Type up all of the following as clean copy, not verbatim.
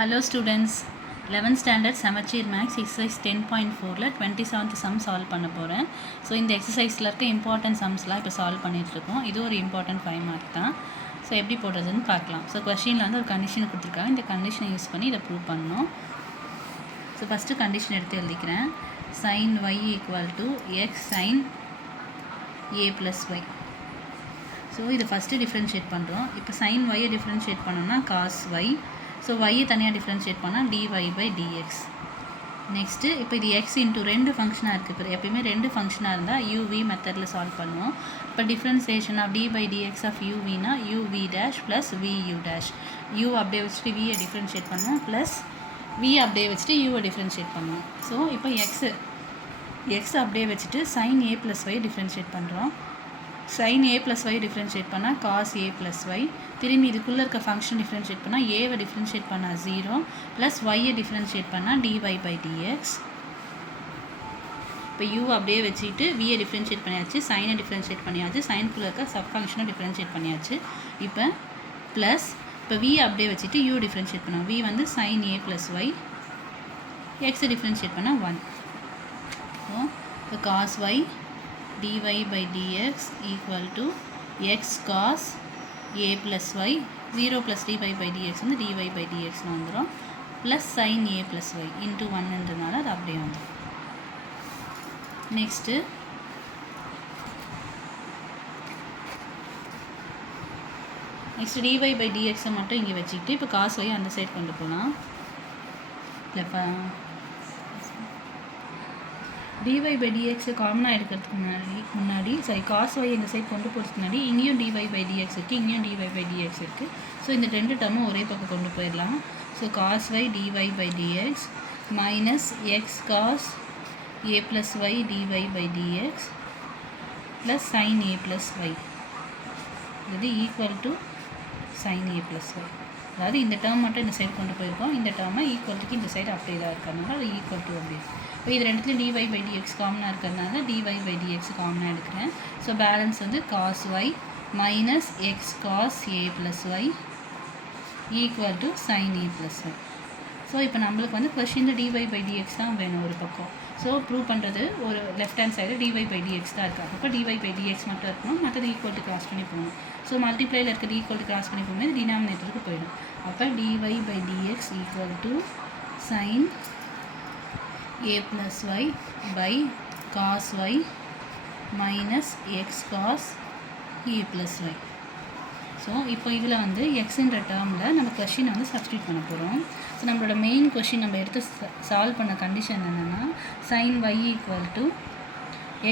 Hello students, 11th standard Samacheer Maths exercise 10.4ல 27th sum solve பண்ண போகிறேன். So இந்த எக்ஸசைஸில் இருக்க இம்பார்ட்டன்ட் சம்ஸ்லாம் இப்போ சால்வ் பண்ணிகிட்ருக்கோம். இது ஒரு இம்பார்ட்டன்ட் 5 மார்க் தான். ஸோ எப்படி போடுறதுன்னு பார்க்கலாம். ஸோ கொஸ்டினில் வந்து ஒரு கண்டிஷன் கொடுத்துருக்காங்க. இந்த கண்டிஷனை யூஸ் பண்ணி இதை ப்ரூவ் பண்ணணும். ஸோ ஃபஸ்ட்டு கண்டிஷன் எடுத்து எழுதிக்கிறேன். sin y equal to X sine A plus Y. So இதை ஃபஸ்ட்டு டிஃப்ரென்ஷியேட் பண்ணுறோம். இப்போ sin y டிஃப்ரென்ஷியேட் பண்ணோம்னா cos y. ஸோ y தனியாக டிஃப்ரென்ஷியேட் பண்ணால் dy by dx. நெக்ஸ்ட்டு இப்போ இது x இன்ட்டு ரெண்டு ஃபங்க்ஷனாக இருக்குது. இப்போ எப்பயுமே ரெண்டு ஃபங்க்ஷனாக இருந்தால் uv மெத்தடில் சால்வ் பண்ணுவோம். இப்போ differentiation of dy by dx of uvனா uv dash plus vu dash. u அப்படியே வச்சுட்டு v டிஃப்ரென்ஷியேட் பண்ணுவோம் ப்ளஸ் v அப்படியே வச்சுட்டு u டிஃப்ரென்ஷியேட் பண்ணுவோம். ஸோ இப்போ x அப்படியே வச்சுட்டு sin a plus y differentiate பண்ணுறோம். sin a plus y differentiate பண்ணால் cos a ப்ளஸ் y. திரும்பி இதுக்குள்ளே இருக்க ஃபங்க்ஷன் டிஃப்ரென்ஷியேட் பண்ணால் ஏவை டிஃப்ரென்ஷியேட் பண்ணால் 0 ப்ளஸ் ஒய்யை டிஃப்ரென்ஷியேட் பண்ணால் dy by dx. இப்போ u அப்படியே வச்சுட்டு வியை டிஃப்ரென்ஷியேட் பண்ணியாச்சு, சைனை டிஃப்ரென்ஷியேட் பண்ணியாச்சு, சைனுக்குள்ளே இருக்க சப் ஃபங்க்ஷனை டிஃப்ரென்ஷியேட் பண்ணியாச்சு. இப்போ ப்ளஸ் இப்போ v அப்படியே வச்சுட்டு u டிஃப்ரென்ஷியேட் பண்ணோம். v வந்து sin a ப்ளஸ் ஒய், எக்ஸை டிஃப்ரென்ஷியேட் பண்ணால் 1. ஸோ இப்போ cos y dy by dx equal to x cos a plus y, 0 plus dy by dx வந்து dy by dx வந்துடும் plus sin a plus y into 1ன்றனால அது அப்படியே வந்துடும். Next dy by dxை மட்டும் இங்கே வச்சுக்கிட்டு இப்போ cos y அந்த சைட் கொண்டு போகலாம். இல்லை dy by dx காமனாக எடுக்கிறதுக்கு முன்னாடி சரி cos y இந்த சைட் கொண்டு போகிறதுக்கு முன்னாடி இங்கேயும் dy by dx இருக்குது, இங்கேயும் dy by dx இருக்குது. ஸோ இந்த ரெண்டு டேர்மும் ஒரே பக்கம் கொண்டு போயிடலாம். So cos y dy by dx minus X cos a plus y dy by dx plus sin a plus y இது equal to sin a plus y. அதாவது இந்த டேர்ம் மட்டும் இந்த சைடு கொண்டு போயிருக்கோம், இந்த டேர்மை ஈக்குவல்ட்டுக்கு இந்த சைடு அப்படியே தான் இருக்கிறதுனால அது ஈக்குவல் டு அப்படி. இப்போ இது ரெண்டுத்துலையும் dy by dx காமனாக இருக்கிறதுனால dy by dx காமனாக எடுக்கிறேன். ஸோ பேலன்ஸ் வந்து cos y minus X cos a plus y equal to sin a plus y. So இப்போ நம்மளுக்கு வந்து கொஷினில் dy by dx தான் வேணும் ஒரு பக்கம். ஸோ ப்ரூவ் பண்ணுறது ஒரு left hand side dy by dx தான் இருக்காங்க. அப்போ dy by dx மட்டும் இருக்கணும், மற்றது ஈக்குவல் டு கிராஸ் பண்ணி போகணும். ஸோ மல்டிப்ளையில் இருக்கிறது ஈக்குவல் டு கிராஸ் பண்ணி போகும்போது டினாமினேட்டருக்கு போயிடும். அப்போ dy by dx equal to sin a plus y by cos y minus x cos a plus y. So இப்போ இதில் வந்து எக்ஸுன்ற டேர்மில் நம்ம கொஷினை வந்து சப்ஸ்டியூட் பண்ண போகிறோம். ஸோ நம்மளோட மெயின் கொஷின் நம்ம எடுத்து சால்வ் பண்ண கண்டிஷன் என்னென்னா sin y equal to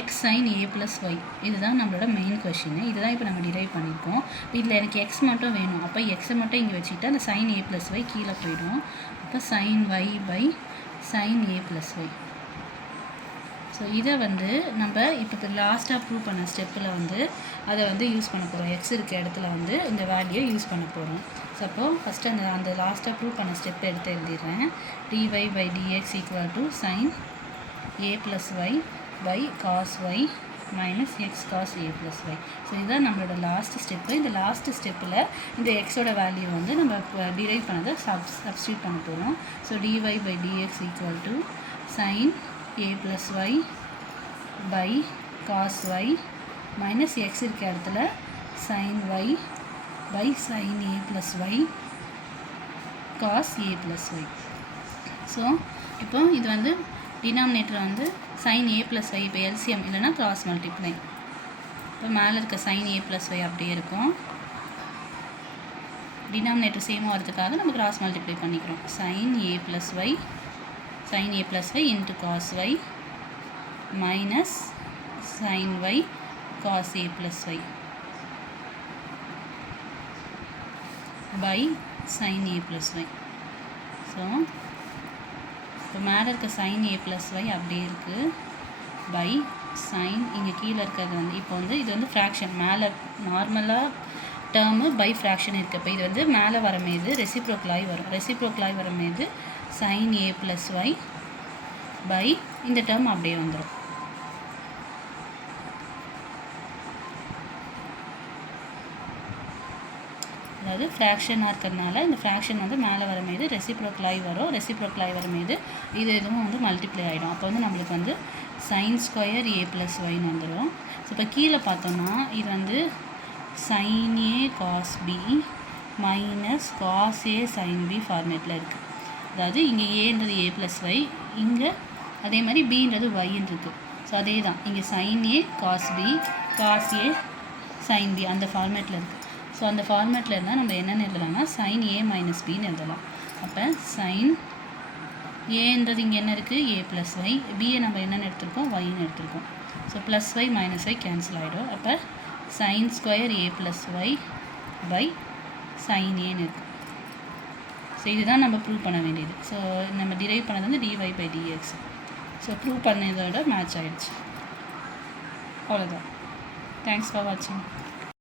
X sin a plus Y. இதுதான் நம்மளோட மெயின் கொஷின். இதுதான் இப்போ நம்ம டிரைவ் பண்ணியிருக்கோம். இதில் எனக்கு எக்ஸ் மட்டும் வேணும். அப்போ எக்ஸை மட்டும் இங்கே வச்சுக்கிட்டு அந்த sin a ப்ளஸ் ஒய் கீழே போயிடும். அப்போ sin y by sin a plus Y. So இதை வந்து நம்ம இப்போ லாஸ்ட்டாக ப்ரூவ் பண்ண ஸ்டெப்பில் வந்து அதை வந்து யூஸ் பண்ண போகிறோம். எக்ஸ் இருக்க இடத்துல வந்து இந்த வேல்யூயை யூஸ் பண்ண போகிறோம். ஸோ அப்போது ஃபஸ்ட்டு அந்த லாஸ்ட்டாக ப்ரூவ் பண்ண ஸ்டெப்பை எடுத்து எழுதிடுறேன். dy by dx equal to sin a plus Y by cos y minus x cos a plus y. So இதுதான் நம்மளோட லாஸ்ட் ஸ்டெப்பு. இந்த லாஸ்ட் ஸ்டெப்பில் இந்த எக்ஸோட வேல்யூ வந்து நம்ம டிரைவ் பண்ணதை சப்ஸ்டியூட் பண்ண போகிறோம். So dy by dx equal to sin a plus y by cos y minus x இருக்க இடத்துல sin y by sin a plus y cos a plus y. So இப்போ இது வந்து டினாமினேட்டர் வந்து sin a ப்ளஸ் y இப்போ LCM இல்லைனா cross multiply. இப்போ மேலே இருக்க sin a ப்ளஸ் y அப்படியே இருக்கும். டினாமினேட்டர் சேமாக வரதுக்காக நம்ம கிராஸ் மல்டிப்ளை பண்ணிக்கிறோம். sin a plus y into cos y minus sin y cos a plus y by sin a plus y. So இப்போ மேலே இருக்க sin a ப்ளஸ் y அப்படியே இருக்குது பை sin இங்கே கீழே இருக்கிறது வந்து இப்போ வந்து இது வந்து ஃப்ராக்ஷன் மேலே நார்மலாக டேர்மு பை ஃப்ராக்ஷன் இருக்குது. இப்போ இது வந்து மேலே வரமேது ரெசிப்ரோக்கலாகி வரும். ரெசிப்ரோக்கலாகி வரமேது sin a plus y by இந்த டேர்ம் அப்படியே வந்துடும். அதாவது ஃப்ராக்ஷனாக இருக்கிறதுனால இந்த ஃப்ராக்ஷன் வந்து மேலே வரமேது ரெசிப்ரோக்கலாகி வரும். ரெசிப்ரோக்கலாகி வரமேது இது எதுவும் வந்து மல்டிப்ளை ஆகிடும். அப்போ வந்து நம்மளுக்கு வந்து சைன் ஸ்கொயர் ஏ ப்ளஸ் ஒய்னு வந்துடும். ஸோ இப்போ கீழே பார்த்தோம்னா இது வந்து sine A cos B minus cos A sine B ஃபார்மேட்டில் இருக்குது. அதாவது இங்கே ஏன்றது ஏ ப்ளஸ் ஒய், இங்கே அதே மாதிரி பின்றது ஒய்ன்னு இருக்குது. ஸோ அதே தான் இங்கே sine A cos B cos A sine B அந்த ஃபார்மேட்டில் இருக்குது. ஸோ அந்த ஃபார்மேட்டில் இருந்தால் நம்ம என்னென்னு எழுதலாம்னா சைன் ஏ மைனஸ் பின்னு எழுதலாம். அப்போ சைன் ஏன்றது இங்கே என்ன இருக்குது ஏ ப்ளஸ் ஒய், பியை நம்ம என்னென்னு எடுத்திருக்கோம் ஒய்ன்னு எடுத்திருக்கோம். So plus Y minus Y cancel ஆகிடும். அப்போ sine square A plus Y by sine ஏன்னு இருக்குது. ஸோ இதுதான் நம்ம ப்ரூவ் பண்ண வேண்டியது. ஸோ நம்ம டிரைவ் பண்ணது வந்து dy by dx. So prove பண்ணதோட மேட்ச் ஆகிடுச்சு. அவ்வளோதான். தேங்க்ஸ் ஃபார் வாட்சிங்.